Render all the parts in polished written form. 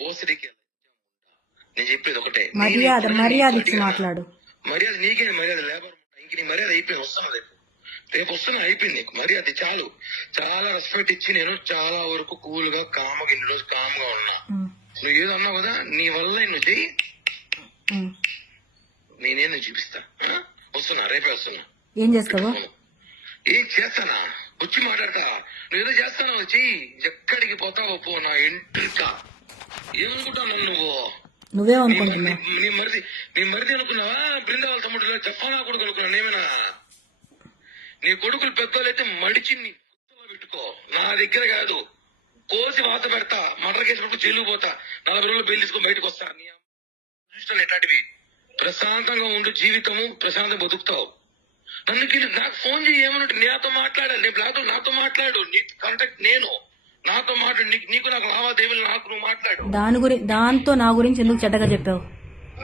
బోసడికి నేను చెప్పేది ఒకటే, మర్యాద ఇచ్చి మాట్లాడు. మర్యాద నీకే, మర్యాద లేబర్ ఇంక నీ మర్యాద అయిపోయింది. వస్తాను రేపు వస్తున్నా, అయిపోయింది నీకు మర్యాద చాలు. చాలా రెస్పెక్ట్ ఇచ్చి నేను చాలా వరకు కూల్ గా కామ్గా ఇన్ని రోజు కామ్గా ఉన్నా. నువ్వు ఏదో అన్నావు కదా, నీ వల్ల నువ్వు చెయ్యి, నేనేదో చూపిస్తా. వస్తున్నా, రేపే వస్తున్నా. ఏం చేస్తావు? ఏం చేస్తానా, వచ్చి మాట్లాడతా. నువ్వేదో చేస్తానో చెయ్యి, ఎక్కడికి పోతావో పో. నా ఇంటికా ఏమనుకుంటావు నువ్వేమనుకుంటున్నావు? నీ మరిది అనుకున్నావా? బృందావళ తమ్ముడు చెప్పనా కొడుకు అనుకున్నాను ఏమైనా? నీ కొడుకులు పెద్దోళ్ళైతే మడిచి నీ పెట్టుకో, నా దగ్గర కాదు. కోసి వాత పెడతా, మర్డర్ కేసు పెట్టుకు జైలుకు పోతా, 40 రోజులు బెయిల్ తీసుకొని బయటకు వస్తా. నీ చూస్తాను ఎట్లాంటివి. ప్రశాంతంగా ఉండు, జీవితము ప్రశాంతంగా బతుకుతావు. నాకు ఫోన్ చేయి, ఏమన్నట్టు నాతో మాట్లాడాలి. రేపు లేకపోతే నాతో మాట్లాడు, నీ కాంటాక్ట్ నేను, నాతో మాట్లాడు. నీకు నాకు లావాదేవీలు, నాకు నువ్వు మాట్లాడు. దాంతో నా గురించి ఎందుకు చెడ్డగా చెప్పావు?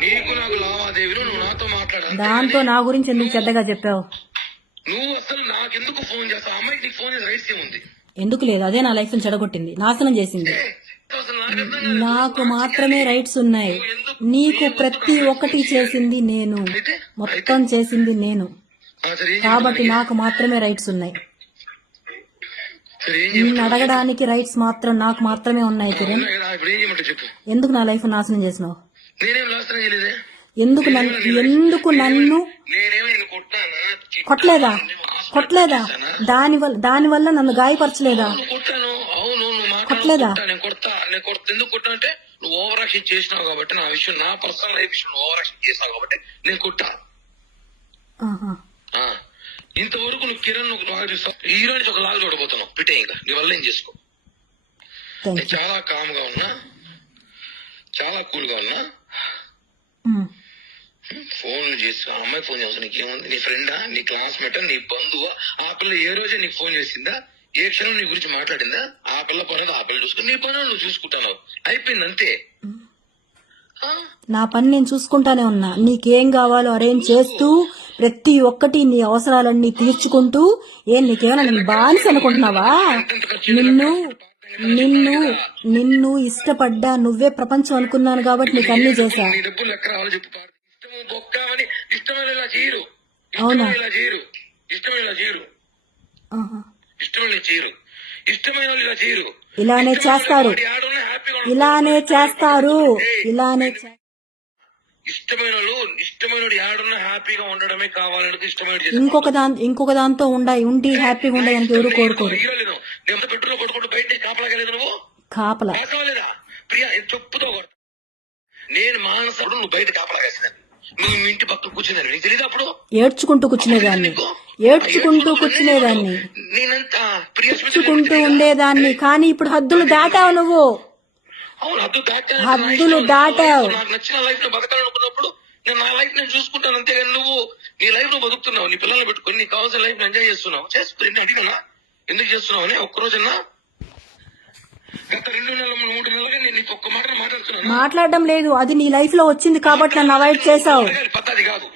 నీకు నాకు లావాదేవీలు, నువ్వు నాతో మాట్లాడు. దాంతో నా గురించి ఎందుకు చెడ్డగా చెప్పావు? నువ్వు అసలు నాకెందుకు ఫోన్ చేస్తావు? అమ్మాయికి నీకు ఫోన్ చేసే రైట్స్ ఏముంది? ఎందుకు లేదు, అదే నా లైఫ్ ని చెడగొట్టింది, నాశనం చేసింది. నాకు మాత్రమే రైట్స్ ఉన్నాయి, నీకు ప్రతి ఒక్కటి చేసింది నేను, మొత్తం చేసింది నేను, కాబట్టి నాకు మాత్రమే రైట్స్ ఉన్నాయి. నిన్ను అడగడానికి రైట్స్ మాత్రం నాకు మాత్రమే ఉన్నాయి. కిరణ్, ఎందుకు నా లైఫ్ నాశనం చేసినావు? ఎందుకు నన్ను కొట్టలేదా? దానివల్ల నన్ను గాయపరచలేదా? కొట్టలేదా? ఎందుకు కొట్టా అంటే నువ్వు ఓవర్ యాక్షన్ చేసినావు కాబట్టి, నా విషయం, నా పర్సనల్ లైఫ్ విషయం ఓవర్ యాక్షన్ చేసినావు కాబట్టి నేను కొట్టా. ఇంతవరకు నువ్వు కిరణ్ నువ్వు లాగా చూస్తావు, ఈ రోజు ఒక లాగా చూడబోతున్నావు. పిటే ఇంకా నీ వల్ల ఏం చేసుకో. నేను చాలా కామ్ గా ఉన్నా, చాలా కూల్ గా ఉన్నా. ఫోన్ చేసి అమ్మాయి ఫోన్ చేస్తా, నీకేముంది? నీ ఫ్రెండా, నీ క్లాస్మేట్, నీ బంధువా? ఆ పిల్ల ఏ రోజే నీకు ఫోన్ చేసిందా? ఏ క్షణం నీ గురించి మాట్లాడిందా? ఆ పిల్ల పని ఆ పిల్ల చూసుకుని నీ పని నువ్వు చూసుకుంటాను, అయిపోయింది అంతే. నా పని నేను చూసుకుంటానే ఉన్నా. నీకేం కావాలో అరేంజ్ చేస్తూ, ప్రతి ఒక్కటి నీ అవసరాలన్నీ తీర్చుకుంటూ. నీకేమైనా నేను బానిస అనుకుంటున్నావా? నిన్ను ఇష్టపడ్డా, నువ్వే ప్రపంచం అనుకున్నాను కాబట్టి నీకు అన్ని చేశా. అవునా? ఇలానే చేస్తారు. ఇష్టమైన యాడున్నా హ్యాపీగా ఉండడమే కావాలని, ఇష్టమైన ఇంకొక దాంతో ఉండి హ్యాపీగా ఉండడానికి ఎవరు కోరుకోరు. పెట్రోల్ కొట్టుకుంటూ బయట కాపలాగలేదు నువ్వు, కాపలా ప్రియా చెప్పుతో నేను మానసప్పుడు నువ్వు బయట కాపలాగేసినాను. నువ్వు మీ ఇంటి పక్కన కూర్చున్నాను, నీకు తెలియదు? అప్పుడు ఏడ్చుకుంటూ కూర్చునేదాన్ని, ఉండేదాన్ని. కానీ ఇప్పుడు హద్దులు దాటావు నువ్వు. అవును, హద్దులు దాటావు. నాకు నచ్చిన లైఫ్ లో బతకాలనుకున్నప్పుడు నేను నా లైఫ్ నేను చూసుకుంటాను, అంతేగాని నువ్వు నీ లైఫ్ లో బతుకుతున్నావు, నీ పిల్లల్ని పెట్టుకుని నీకు కావాల్సిన లైఫ్ ఎంజాయ్ చేస్తున్నావు. చేసుకుని అడిగినా ఎందుకు చేస్తున్నావు అని ఒక్కరోజన్నా? గత 2 నెలలు 3 నెలలుగా నేను నీకు ఒక్క మాట మాట్లాడుతున్నాను. మాట్లాడడం లేదు, అది నీ లైఫ్ లో వచ్చింది కాబట్టి నన్ను అవాయిడ్ చేసావు. పద్ధతి కాదు.